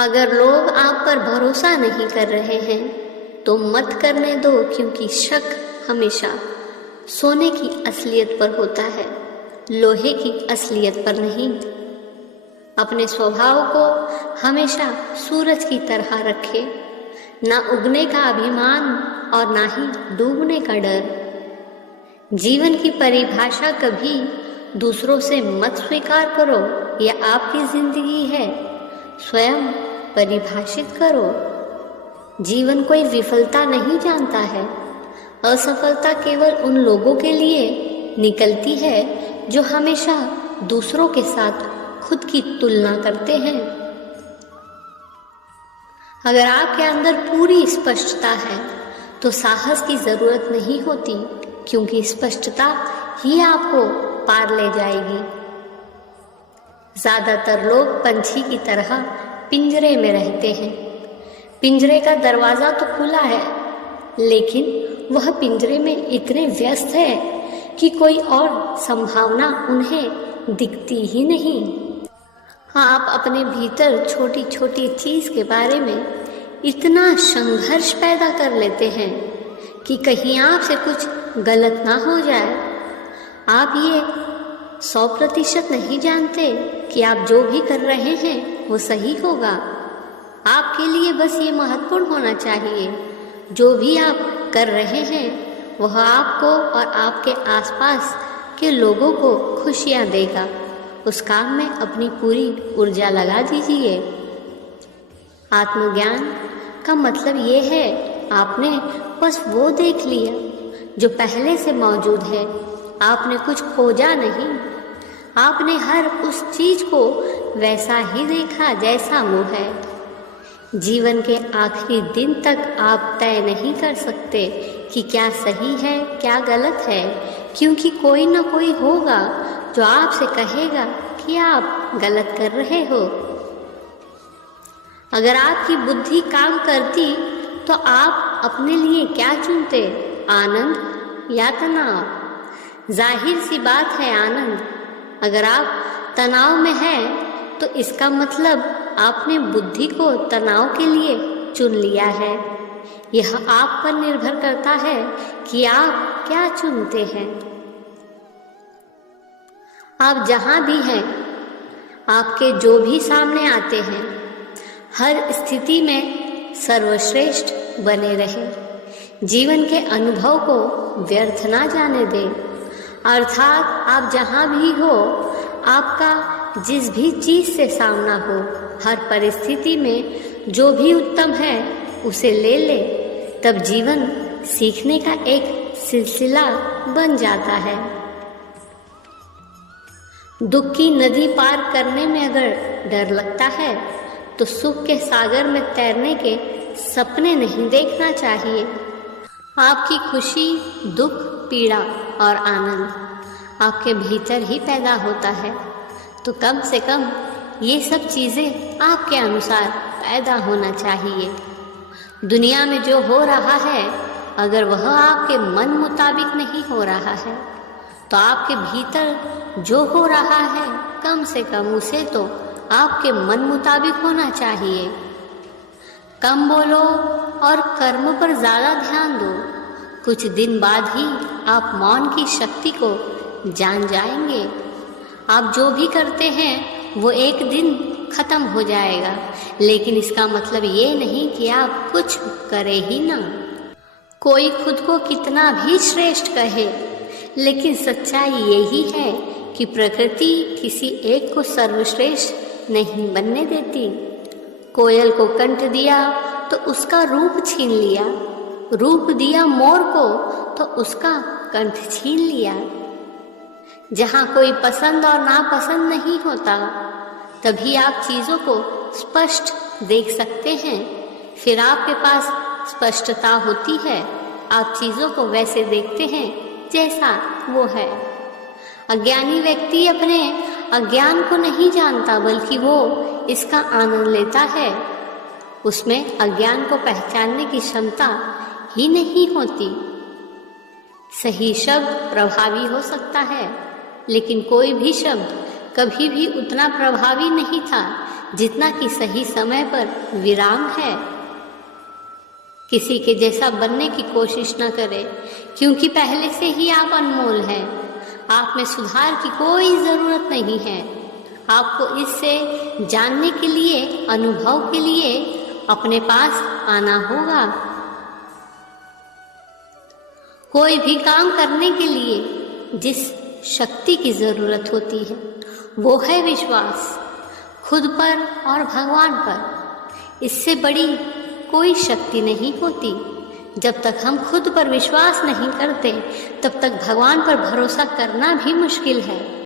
अगर लोग आप पर भरोसा नहीं कर रहे हैं तो मत करने दो, क्योंकि शक हमेशा सोने की असलियत पर होता है, लोहे की असलियत पर नहीं। अपने स्वभाव को हमेशा सूरज की तरह रखें, ना उगने का अभिमान और ना ही डूबने का डर। जीवन की परिभाषा कभी दूसरों से मत स्वीकार करो, यह आपकी जिंदगी है, स्वयं परिभाषित करो। जीवन कोई विफलता नहीं जानता है, असफलता केवल उन लोगों के लिए निकलती है जो हमेशा दूसरों के साथ खुद की तुलना करते हैं। अगर आपके अंदर पूरी स्पष्टता है तो साहस की जरूरत नहीं होती, क्योंकि स्पष्टता ही आपको पार ले जाएगी। ज्यादातर लोग पंछी की तरह पिंजरे में रहते हैं। पिंजरे का दरवाजा तो खुला है, लेकिन वह पिंजरे में इतने व्यस्त है कि कोई और संभावना उन्हें दिखती ही नहीं। आप अपने भीतर छोटी छोटी चीज के बारे में इतना संघर्ष पैदा कर लेते हैं कि कहीं आपसे कुछ गलत ना हो जाए। आप ये 100% नहीं जानते कि आप जो भी कर रहे हैं वो सही होगा। आपके लिए बस ये महत्वपूर्ण होना चाहिए, जो भी आप कर रहे हैं वह आपको और आपके आसपास के लोगों को खुशियाँ देगा। उस काम में अपनी पूरी ऊर्जा लगा दीजिए। आत्मज्ञान का मतलब ये है आपने बस वो देख लिया जो पहले से मौजूद है। आपने कुछ खोजा नहीं, आपने हर उस चीज को वैसा ही देखा जैसा वो है। जीवन के आखिरी दिन तक आप तय नहीं कर सकते कि क्या सही है क्या गलत है, क्योंकि कोई ना कोई होगा जो आपसे कहेगा कि आप गलत कर रहे हो। अगर आपकी बुद्धि काम करती तो आप अपने लिए क्या चुनते, आनंद या तनाव? जाहिर सी बात है आनंद। अगर आप तनाव में हैं तो इसका मतलब आपने बुद्धि को तनाव के लिए चुन लिया है। यह आप पर निर्भर करता है कि आप क्या चुनते हैं। आप जहां भी हैं, आपके जो भी सामने आते हैं, हर स्थिति में सर्वश्रेष्ठ बने रहें। जीवन के अनुभव को व्यर्थ ना जाने दें। अर्थात आप जहां भी हो, आपका जिस भी चीज से सामना हो, हर परिस्थिति में जो भी उत्तम है उसे ले ले। तब जीवन सीखने का एक सिलसिला बन जाता है। दुख की नदी पार करने में अगर डर लगता है तो सुख के सागर में तैरने के सपने नहीं देखना चाहिए। आपकी खुशी, दुख, पीड़ा और आनंद आपके भीतर ही पैदा होता है, तो कम से कम ये सब चीज़ें आपके अनुसार पैदा होना चाहिए। दुनिया में जो हो रहा है, अगर वह आपके मन मुताबिक नहीं हो रहा है तो आपके भीतर जो हो रहा है कम से कम उसे तो आपके मन मुताबिक होना चाहिए। कम बोलो और कर्म पर ज़्यादा ध्यान दो। कुछ दिन बाद ही आप मौन की शक्ति को जान जाएंगे। आप जो भी करते हैं वो एक दिन खत्म हो जाएगा, लेकिन इसका मतलब ये नहीं कि आप कुछ करें ही ना। कोई खुद को कितना भी श्रेष्ठ कहे, लेकिन सच्चाई यही है कि प्रकृति किसी एक को सर्वश्रेष्ठ नहीं बनने देती। कोयल को कंठ दिया तो उसका रूप छीन लिया, रूप दिया मोर को तो उसका कंठ छीन लिया। जहाँ कोई पसंद और नापसंद नहीं होता, तभी आप चीज़ों को स्पष्ट देख सकते हैं। फिर आपके पास स्पष्टता होती है, आप चीज़ों को वैसे देखते हैं जैसा वो है। अज्ञानी व्यक्ति अपने अज्ञान को नहीं जानता, बल्कि वो इसका आनंद लेता है। उसमें अज्ञान को पहचानने की क्षमता ही नहीं होती। सही शब्द प्रभावी हो सकता है, लेकिन कोई भी शब्द कभी भी उतना प्रभावी नहीं था जितना कि सही समय पर विराम है। किसी के जैसा बनने की कोशिश न करें, क्योंकि पहले से ही आप अनमोल हैं। आप में सुधार की कोई ज़रूरत नहीं है। आपको इससे जानने के लिए, अनुभव के लिए अपने पास आना होगा। कोई भी काम करने के लिए जिस शक्ति की ज़रूरत होती है वो है विश्वास, खुद पर और भगवान पर। इससे बड़ी कोई शक्ति नहीं होती। जब तक हम खुद पर विश्वास नहीं करते तब तक भगवान पर भरोसा करना भी मुश्किल है।